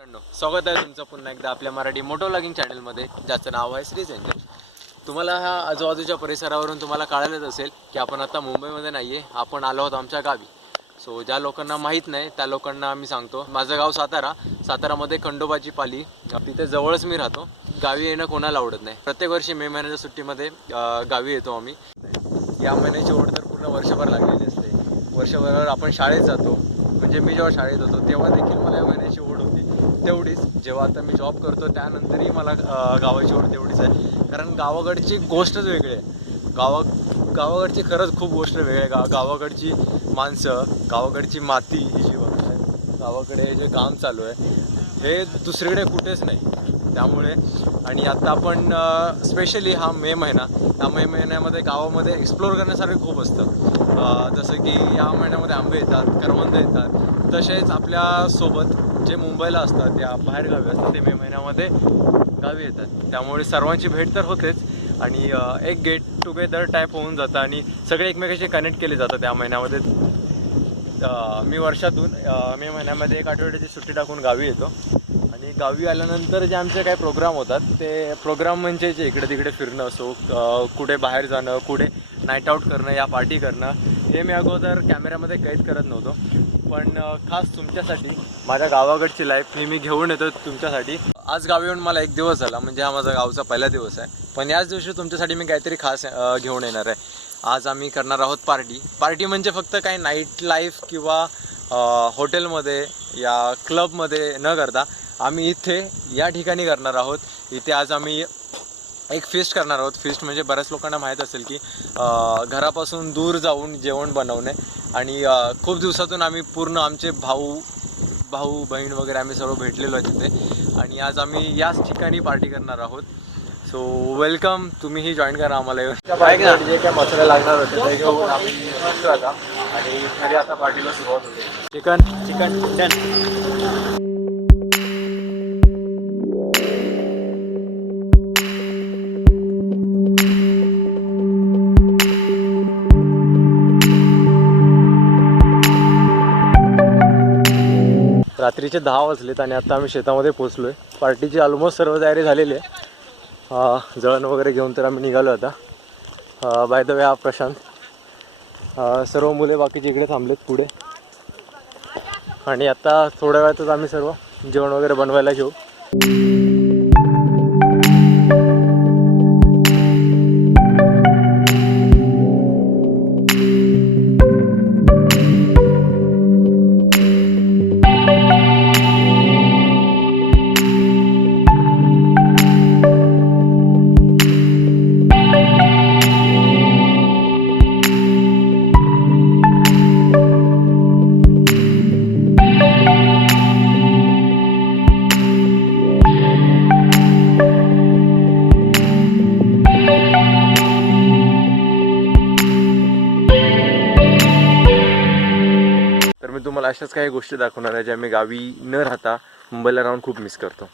स्वागत आहे तुमचं पुन्हा एकदा आपल्या मराठी मोटो व्लॉगिंग चॅनलमध्ये, ज्याचं नाव आहे श्री संजय. तुम्हाला ह्या आजूबाजूच्या परिसरावरून तुम्हाला कळालंच असेल की आपण आता मुंबईमध्ये नाही आहे, आपण आलो आहोत आमच्या गावी. सो ज्या लोकांना माहीत नाही त्या लोकांना आम्ही सांगतो, माझं गाव सातारामध्ये खंडोबाची पाली, तिथे जवळच मी राहतो. गावी येणं कोणाला आवडत नाही. प्रत्येक वर्षी मे महिन्याच्या सुट्टीमध्ये गावी येतो आम्ही. या महिन्याची ओढ तर पूर्ण वर्षभर लागलेली असते. वर्षभर आपण शाळेत जातो, म्हणजे मी जेव्हा शाळेत होतो तेव्हा देखील मला या महिन्याची ओढ होती तेवढीच. जेव्हा आता मी जॉब करतो त्यानंतरही मला गावाची ओढ तेवढीच आहे, कारण गावाकडची गोष्टच वेगळी आहे. गावाकडची खरंच खूप गोष्ट वेगळी आहे. गावाकडची माणसं, गावाकडची माती ही जी गोष्ट आहे, गावाकडे जे काम चालू आहे हे दुसरीकडे कुठेच नाही. त्यामुळे आणि आता आपण स्पेशली हा मे महिना, या मे महिन्यामध्ये गावामध्ये एक्सप्लोअर करण्यासारखं खूप असतं. जसं की या महिन्यामध्ये आंबे येतात, करवंद येतात. तसेच आपल्यासोबत जे मुंबईला असतात, या बाहेर गावी असतात, ते मे महिन्यामध्ये गावी येतात. त्यामुळे सर्वांची भेट तर होतेच आणि एक गेट टुगेदर टाईप होऊन जातं आणि सगळे एकमेकांशी कनेक्ट केले जातात या महिन्यामध्ये. मी वर्षातून मे महिन्यामध्ये एक आठवड्याची सुट्टी टाकून गावी येतो आणि गावी आल्यानंतर जे आमचे काही प्रोग्राम होतात, ते प्रोग्राम म्हणजे जे इकडे तिकडे फिरणं असो, कुठे बाहेर जाणं, कुठे नाईट आऊट करणं या पार्टी करणं, हे मी अगोदर कॅमेऱ्यामध्ये कैद करत नव्हतो. पण खास तुमच्यासाठी माझ्या गावाकडची लाईफ ही मी घेऊन येतो तुमच्यासाठी. आज गावी येऊन मला 1 दिवस झाला, म्हणजे हा माझा गावचा पहिला दिवस आहे. पण याच दिवशी तुमच्यासाठी मी काहीतरी खास घेऊन येणार आहे. आज आम्ही करणार आहोत पार्टी म्हणजे फक्त काही नाईट लाईफ किंवा हॉटेलमध्ये या क्लबमध्ये न करता आम्ही इथे या ठिकाणी करणार आहोत. इथे आज आम्ही एक फिस्ट करणार आहोत. फिस्ट म्हणजे बऱ्याच लोकांना माहीत असेल की घरापासून दूर जाऊन जेवण बनवणे. आणि खूप दिवसातून आम्ही पूर्ण आमचे भाऊ बहीण वगैरे आम्ही सर्व भेटलेलो आहे तिथे, आणि आज आम्ही याच ठिकाणी पार्टी करणार आहोत. सो वेलकम, तुम्हीही जॉईन करा आम्हाला. जे काय मसाले लागणार होते ते घेऊन आम्ही निघतो आता आणि खरी आता पार्टीला सुरुवात होते. Chicken done. रात्रीचे 10 वाजलेत आणि आता आम्ही शेतामध्ये पोचलो आहे. पार्टीची ऑलमोस्ट सर्व तयारी झालेली आहे. जळण वगैरे घेऊन तर आम्ही निघालो आता. बाय द वे हा प्रशांत. सर्व मुले बाकीचे इकडे थांबलेत पुढे, आणि आता थोड्या वेळातच आम्ही सर्व जेवण वगैरे बनवायला घेऊ. तर मी तुम्हाला अशाच काही गोष्टी दाखवणार आहे ज्या मी गावी न राहता मुंबईला राहून खूप मिस करतो.